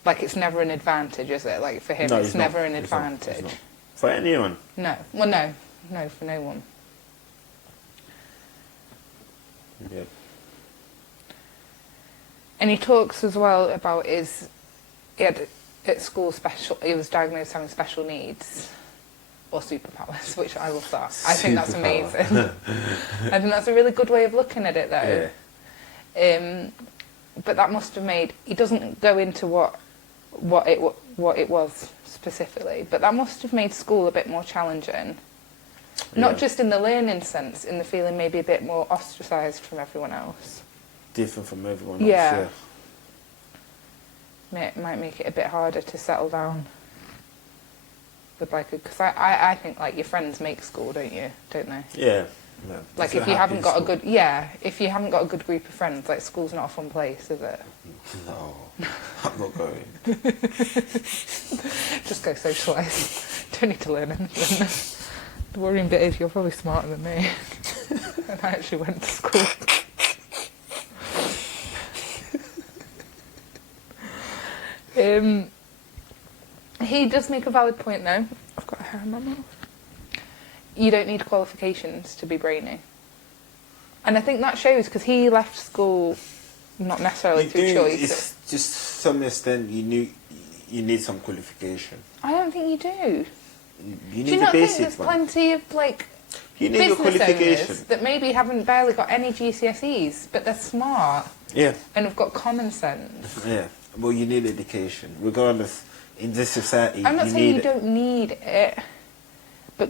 Like, it's never an advantage, is it? Like, for him, No, it's never not. an advantage. It's not. For anyone? No. Well, no. No, for no one. Yep. And he talks as well about he had at school he was diagnosed having special needs or superpowers, which I love that. I think that's amazing. I think that's a really good way of looking at it, though. Yeah. But that must have made, he doesn't go into what it was specifically, but that must have made school a bit more challenging. Not just in the learning sense, in the feeling maybe a bit more ostracised from everyone else. Different from everyone else, Yeah. It might make it a bit harder to settle down with, like, because I think, like, your friends make school, don't you? Don't they? Yeah. No. Like, if you haven't got a good, if you haven't got a good group of friends, like, school's not a fun place, is it? No, I'm not going. Just go socialise. Don't need to learn anything. The worrying bit is you're probably smarter than me. And I actually went to school. He does make a valid point, though. I've got a hair in my mouth. You don't need qualifications to be brainy. And I think that shows, because he left school not necessarily through choice. It's just to some extent you need some qualification. I don't think you do. You Do need you the not think basic there's one. plenty of like You need your business qualification. owners that maybe haven't barely got any GCSEs, but they're smart Yeah, and have got common sense? yeah. Well, you need education, regardless. In this society, I'm not you saying need you it. don't need it, but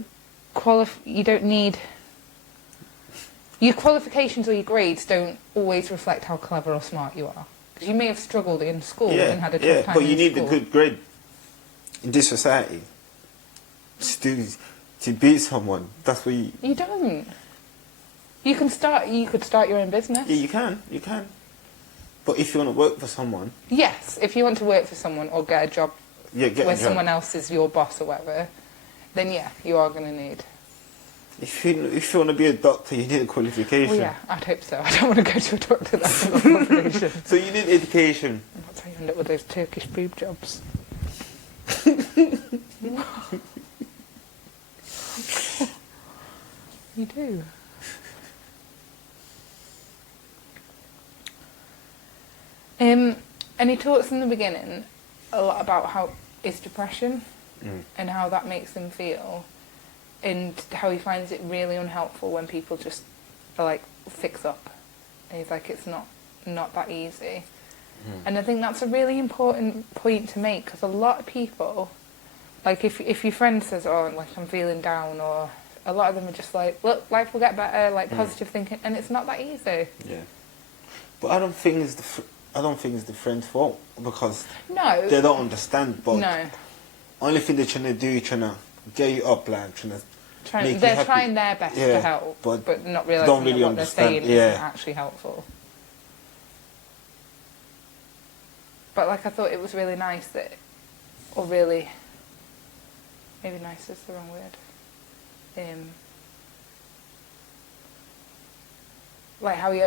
you don't need... Your qualifications or your grades don't always reflect how clever or smart you are. Because you may have struggled in school and had a tough time but you in need school. a good grade in this society to beat someone. That's what you. You don't. You could start your own business. Yeah, you can. But if you want to work for someone, Yes, if you want to work for someone or get a job yeah, get where a job. someone else is your boss or whatever, then yeah, you are going to need... If you want to be a doctor, you need a qualification. Well, yeah, I'd hope so. I don't want to go to a doctor that's not a qualification. So you need education. I'm not saying you end up with those Turkish boob jobs. You do. And he talks in the beginning a lot about how his depression and how that makes him feel, and how he finds it really unhelpful when people just are like fix up. And he's like, it's not that easy. And I think that's a really important point to make, because a lot of people, like if your friend says, oh, like I'm feeling down, or a lot of them are just like, look, life will get better, like positive thinking, and it's not that easy. Yeah. But I don't think it's the friend's fault, because No. they don't understand. But No. only thing they're trying to do is trying to get you up, like trying to make you They're happy. trying their best Yeah, to help, but not realising don't really that what they're understand, saying yeah. isn't actually helpful. But like, I thought it was really nice that, or really, maybe nice is the wrong word. Like how he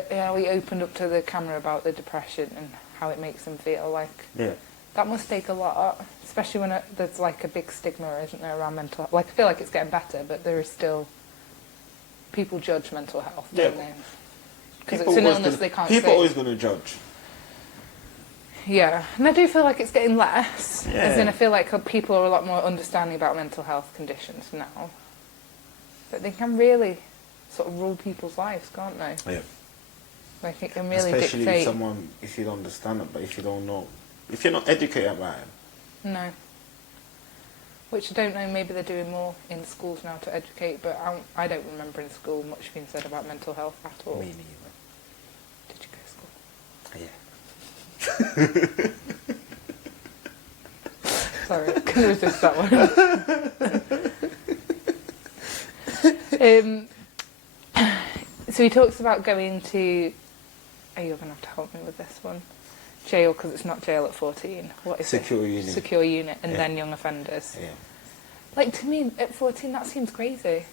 opened up to the camera about the depression and how it makes him feel. Like Yeah. that must take a lot, especially when there's like a big stigma, isn't there, around mental health. Like I feel like it's getting better, but there is still, people judge mental health, don't Yeah. they? Because it's an illness they can't see. People are always going to judge. Yeah, and I do feel like it's getting less. Yeah. As in, I feel like people are a lot more understanding about mental health conditions now. But they can really sort of rule people's lives, can't they? Yeah. Like it can really Especially dictate. if you don't understand it, but if you don't know, if you're not educated about it. No. Which I don't know, maybe they're doing more in schools now to educate, but I don't remember in school much being said about mental health at all. Me neither. Did you go to school? Yeah. Sorry, I couldn't resist that one. So he talks about going to... Oh, you're going to have to help me with this one. Jail, because it's not jail at 14. What is Secure it? unit. Secure unit, and Yeah. then young offenders. Yeah. Like, to me, at 14, that seems crazy.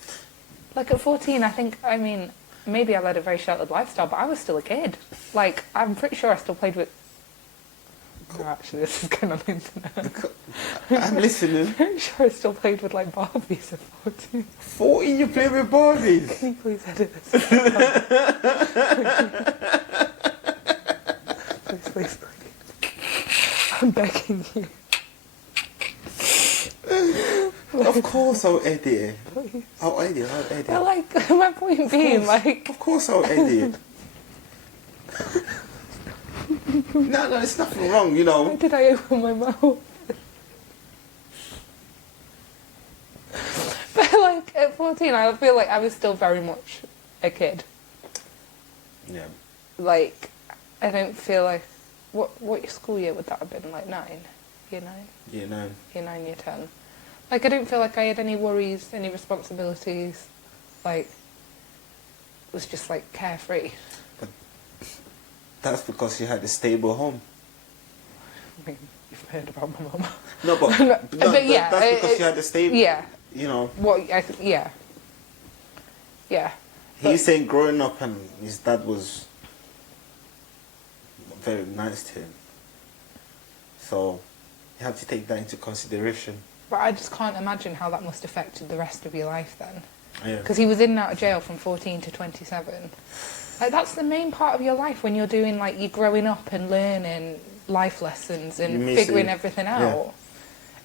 Like, at 14, I mean, maybe I led a very sheltered lifestyle, but I was still a kid. Like, I'm pretty sure I still played with... No, actually, this is going on the internet. I'm listening. I'm pretty sure I still played with, like, Barbies at 14. 14, you play with Barbies? Can you please edit this? Please, please. I'm begging you. Of course I'll edit it. Please. I'll edit. But, like, my point being, like... Of course I'll edit. No, it's nothing wrong, you Why know. did I open my mouth? But, like, at 14, I feel like I was still very much a kid. Yeah. Like, I don't feel like... What school year would that have been? Like 9? Year 9? Yeah, no. Year 9, year 10. Like, I don't feel like I had any worries, any responsibilities. Like, it was just, like, carefree. That's because you had a stable home. I mean, you've heard about my mum. No, but, But yeah, that's because you had a stable. Yeah. You know. Yeah. Yeah. He's saying growing up and his dad was very nice to him. So you have to take that into consideration. But I just can't imagine how that must have affected the rest of your life then. Yeah. Because he was in and out of jail from 14 to 27. Like, that's the main part of your life when you're doing, like, you're growing up and learning. life lessons and You miss figuring it. everything Yeah. out.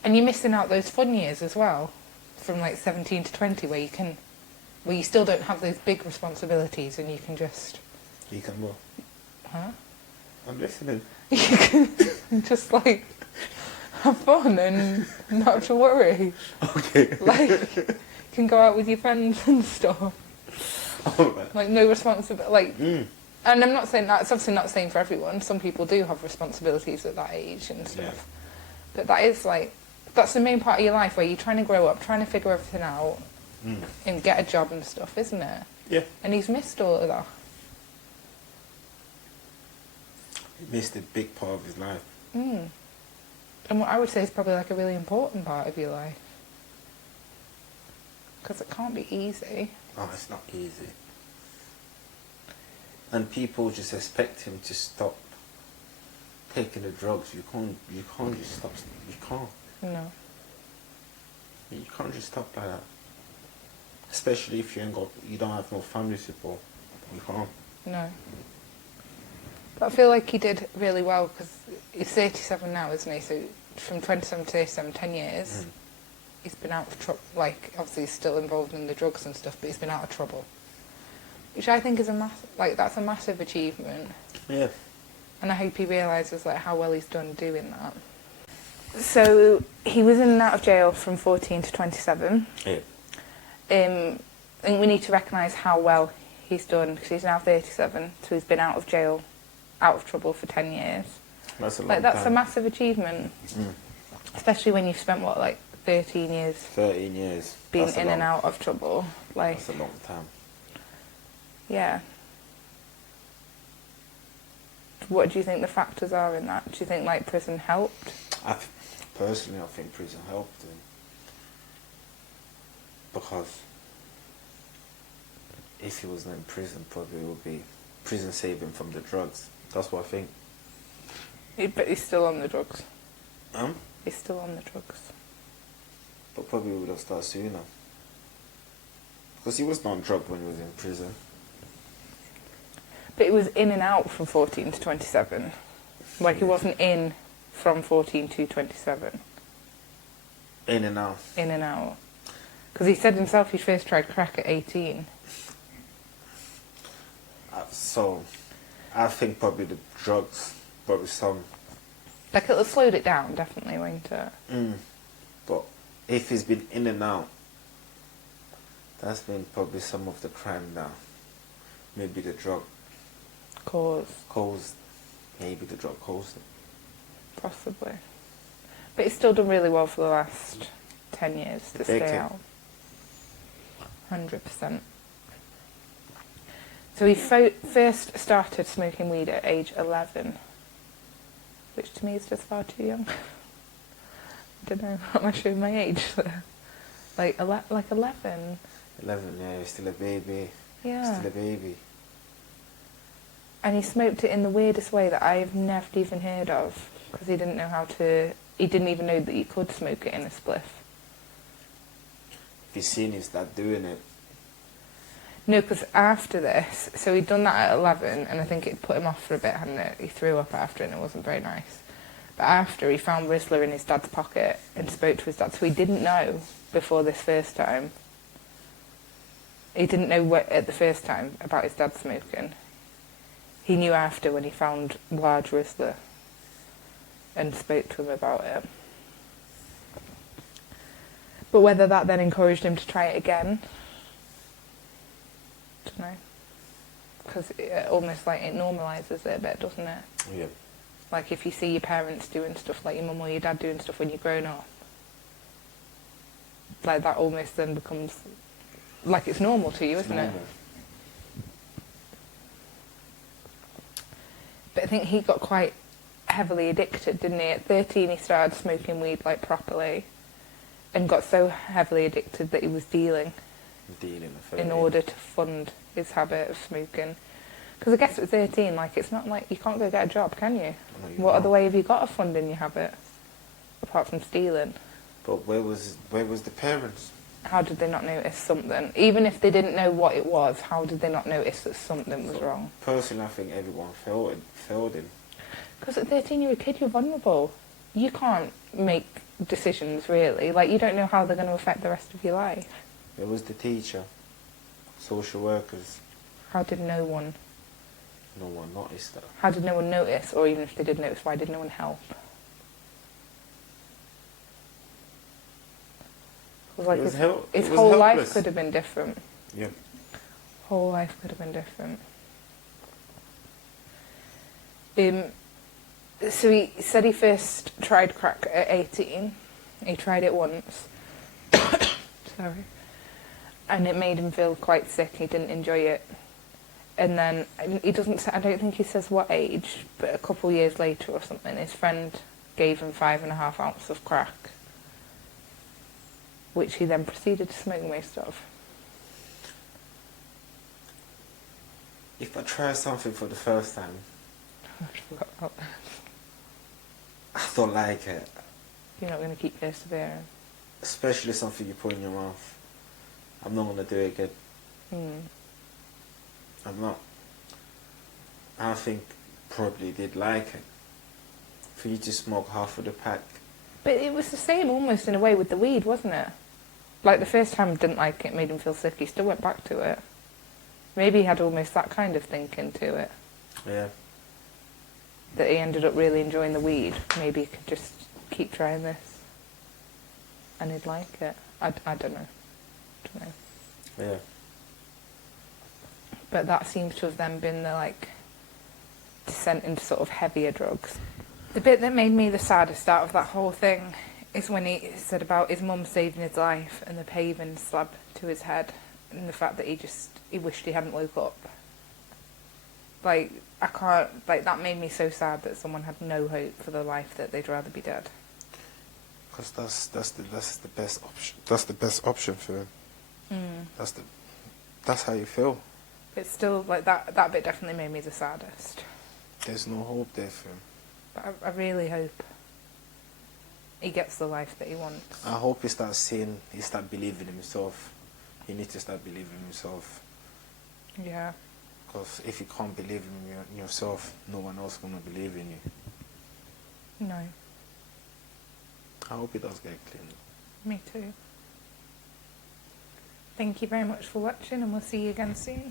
And you're missing out those fun years as well, from like 17 to 20, where you still don't have those big responsibilities and you can just, You can go. huh? I'm listening. You can just like have fun and not have to worry. Okay. Like, you can go out with your friends and stuff. Alright. Like, no responsibility. Like, Mm. and I'm not saying that, it's obviously not the same for everyone. Some people do have responsibilities at that age and stuff. Yeah. But that is like, that's the main part of your life where you're trying to grow up, trying to figure everything out Mm. and get a job and stuff, isn't it? Yeah. And he's missed all of that. He missed a big part of his life. Mm. And what I would say is probably like a really important part of your life. Because it can't be easy. Oh, it's not easy. And people just expect him to stop taking the drugs. You can't just stop. You can't. No. You can't just stop like that. Especially if you don't have no family support. You can't. No. But I feel like he did really well because he's 37 now, isn't he? So from 27 to 37, 10 years, Mm. he's been out of trouble. Like, obviously he's still involved in the drugs and stuff, but he's been out of trouble. Which I think is that's a massive achievement. Yeah. And I hope he realises like how well he's done doing that. So he was in and out of jail from 14 to 27. Yeah. I think we need to recognise how well he's done because he's now 37, so he's been out of jail, out of trouble for 10 years. That's a long Like, that's a time. massive achievement, Mm. especially when you've spent, what, like 13 years 13 years. being That's a in and long- out of trouble. Like, That's a long time. yeah. What do you think the factors are in that? Do you think, like, prison helped? Personally, I think prison helped him. Because if he wasn't in prison, probably would be prison saved him from the drugs. That's what I think. But he's still on the drugs. Um, He's still on the drugs. but probably would have started sooner. Because he was not on drug when he was in prison. But he was in and out from 14 to 27. Like, he wasn't in from 14 to 27. In and out. In and out. Because he said himself he first tried crack at 18. So, I think probably the drugs, probably some. Like, it'll have slowed it down, definitely, won't it? But if he's been in and out, that's been probably some of the crime now. Maybe the drug caused, maybe the drug caused it. Possibly. But he's still done really well for the last 10 years to stay Decade. out. 100%. So he first started smoking weed at age 11, which to me is just far too young. I don't know, am I showing my age there? Like 11. 11, yeah, he's still a baby. Yeah. Still a baby. And he smoked it in the weirdest way that I've never even heard of, because he didn't know how to, he didn't even know that you could smoke it in a spliff. If he's seen his dad doing it, No, because after this, so he'd done that at 11, and I think it put him off for a bit, hadn't it? He threw up after, and it wasn't very nice. But after, he found Rizzler in his dad's pocket and spoke to his dad, so he didn't know before this first time. He didn't know at the first time about his dad smoking. He knew after when he found large Rizzler and spoke to him about it. But whether that then encouraged him to try it again, I don't know. Because it almost like it normalises it a bit, doesn't it? yeah. Like if you see your parents doing stuff, like your mum or your dad doing stuff when you're grown up, like that almost then becomes like it's normal to you, isn't it? Normal. But I think he got quite heavily addicted, didn't he? At 13 he started smoking weed like properly and got so heavily addicted that he was dealing Dealing with in 13. order to fund his habit of smoking. Because I guess at 13, like, it's not like you can't go get a job, can you? No, you What can't. other way have you got of funding your habit apart from stealing? But where was the parents? How did they not notice something? Even if they didn't know what it was, how did they not notice that something was wrong? Personally, I think everyone failed him. Because at 13 you're a kid, you're vulnerable. You can't make decisions really. Like, you don't know how they're going to affect the rest of your life. It was the teacher, social workers. How did no one? No one noticed that. How did no one notice? Or even if they did notice, why did no one help? It was like his whole life could have been different. Yeah. Whole life could have been different. So he said he first tried crack at 18. He tried it once. Sorry. And it made him feel quite sick. He didn't enjoy it. And then he doesn't. I don't think he says what age, but a couple years later or something, his friend gave him 5.5 ounces of crack, which he then proceeded to smoke most of. If I try something for the first time, I forgot about that. I don't like it. You're not going to keep persevering. Especially something you put in your mouth. I'm not going to do it again. I'm not. I think probably did like it. For you to smoke half of the pack. But it was the same almost in a way with the weed, wasn't it? Like the first time he didn't like it, made him feel sick, he still went back to it. Maybe he had almost that kind of thinking to it. Yeah. That he ended up really enjoying the weed. Maybe he could just keep trying this. And he'd like it. I don't know. Yeah. But that seems to have then been the, like, descent into sort of heavier drugs. The bit that made me the saddest out of that whole thing is when he said about his mum saving his life and the paving slab to his head and the fact that he wished he hadn't woke up. Like, I can't, like, that made me so sad that someone had no hope for their life, that they'd rather be dead. Because that's the best option. That's the best option for him. That's how you feel. It's still, like, that bit definitely made me the saddest. There's no hope there for him. But I really hope he gets the life that he wants. I hope he starts believing in himself. He needs to start believing in himself. Yeah. Because if you can't believe in yourself, no one else is going to believe in you. No. I hope he does get clean. Me too. Thank you very much for watching, and we'll see you again soon.